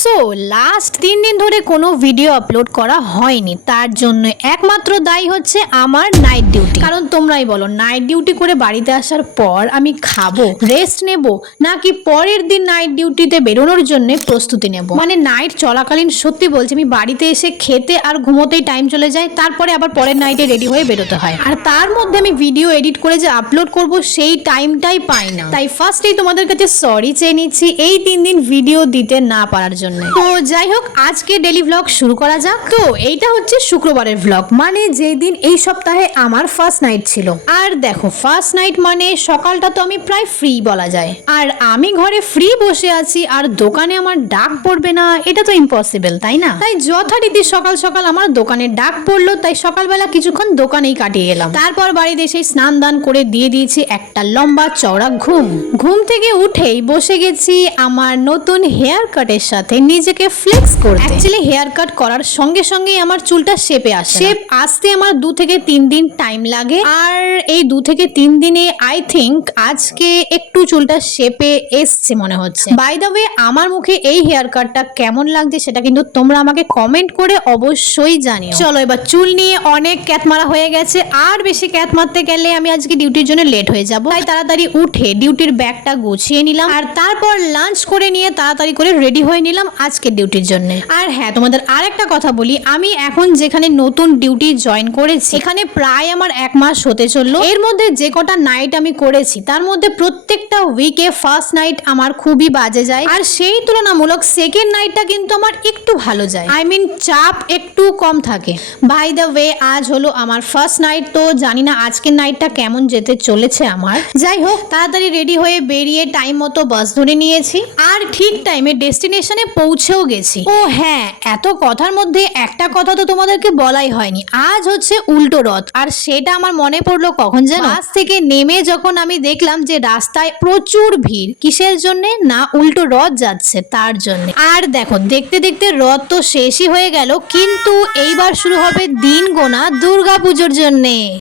So last 3 দিন ধরে কোনো ভিডিও আপলোড করা হয়নি, তার জন্য একমাত্র দায়ী হচ্ছে আমার নাইট ডিউটি। কারণ তোমরাই বলো, নাইট ডিউটি করে বাড়িতে আসার পর আমি খাবো, রেস্ট নেব, নাকি পরের দিন নাইট ডিউটিতে বেরোনোর জন্য প্রস্তুতি নেব। মানে নাইট চলাকালীন সত্যি বলছি আমি বাড়িতে এসে খেতে আর ঘুমোতেই টাইম চলে যায়, তারপরে আবার পরের নাইটে রেডি হয়ে বেরোতে হয়, আর তার মধ্যে আমি ভিডিও এডিট করে যে আপলোড করব সেই টাইমটাই পাই না। তাই ফার্স্টেই তোমাদের কাছে সরি চেয়ে নিচ্ছি এই 3 দিন ভিডিও দিতে না পারার জন্য। তো যাই হোক, আজকে ডেলি ভ্লগ শুরু করা যাক। তো এইটা হচ্ছে শুক্রবারের ভ্লগ, মানে যেই দিন এই সপ্তাহে আমার ফার্স্ট নাইট ছিল। আর দেখো, ফার্স্ট নাইট মানে সকালটা তো আমি প্রায় ফ্রি বলা যায়, আর আমি ঘরে ফ্রি বসে আছি আর দোকানে আমার ডাক পড়বে না, এটা তো ইম্পসিবল, তাই না? তাই যথারীতি সকাল সকাল আমার দোকানে ডাক পড়লো, তাই সকালবেলা কিছুক্ষণ দোকানেই কাটিয়ে গেলাম। তারপর বাড়িতে এসে স্নান দান করে দিয়ে দিয়েছি একটা লম্বা চওড়া ঘুম থেকে উঠেই বসে গেছি আমার নতুন হেয়ার কাটের সাথে নিজেকে ফ্লেক্স করতে। অ্যাকচুয়ালি হেয়ার কাট করার সঙ্গে সঙ্গেই আমার চুলটা শেপে আসে। শেপ আসতে আমার 2 থেকে 3 দিন টাইম লাগে, আর এই 2 থেকে 3 দিনে আই থিঙ্ক আজকে একটু চুলটা শেপে এসছে মনে হচ্ছে। বাই দ্য ওয়ে, আমার মুখে এই হেয়ার কাটটা কেমন লাগছে সেটা কিন্তু তোমরা আমাকে কমেন্ট করে অবশ্যই জানিও। চলো, এবার চুল নিয়ে অনেক ক্যাত মারা হয়ে গেছে, আর বেশি ক্যাত মারতে গেলে আমি আজকে ডিউটির জন্য লেট হয়ে যাব। তাই তাড়াতাড়ি উঠে ডিউটির ব্যাগটা গুছিয়ে নিলাম, আর তারপর লাঞ্চ করে নিয়ে তাড়াতাড়ি করে রেডি হয়ে নিলাম আজকের ডিউটির জন্য। আর হ্যাঁ, তোমাদের আর একটা কথা বলি, আমি এখন যেখানে নতুন ডিউটি জয়েন করেছি এখানে প্রায় আমার 1 মাস হতে চললো। এর মধ্যে যে কটা নাইট আমি করেছি তার মধ্যে প্রত্যেকটা উইকে ফার্স্ট নাইট আমার খুবই বাজে যায়, আর সেই তুলনামূলক সেকেন্ড নাইটটা কিন্তু আমার একটু ভালো যায়। আই মিন চাপ একটু কম থাকে। বাই দ্য ওয়ে, আজ হলো আমার ফার্স্ট নাইট, তো জানি না আজকের নাইটটা কেমন যেতে চলেছে আমার। যাই হোক, তাড়াতাড়ি রেডি হয়ে বেরিয়ে টাইম মতো বাস ধরে নিয়েছি, আর ঠিক টাইমে ডেস্টিনেশনে পৌঁছেও গেছি। ও হ্যাঁ, এত কথার মধ্যে একটা কথা তো তোমাদেরকে বলাই হয়নি, আজ হচ্ছে উল্টো রথ। আর সেটা আমার মনে পড়লো কখন যেন, বাস থেকে নেমে যখন আমি দেখলাম যে রাস্তায় প্রচুর ভিড়। কিসের জন্য? না উল্টো রথ যাচ্ছে তার জন্য। আর দেখো, দেখতে দেখতে রথ তো শেষই হয়ে গেল, কিন্তু এইবার শুরু হবে দিন গোনা দুর্গাপুজোর জন্যে।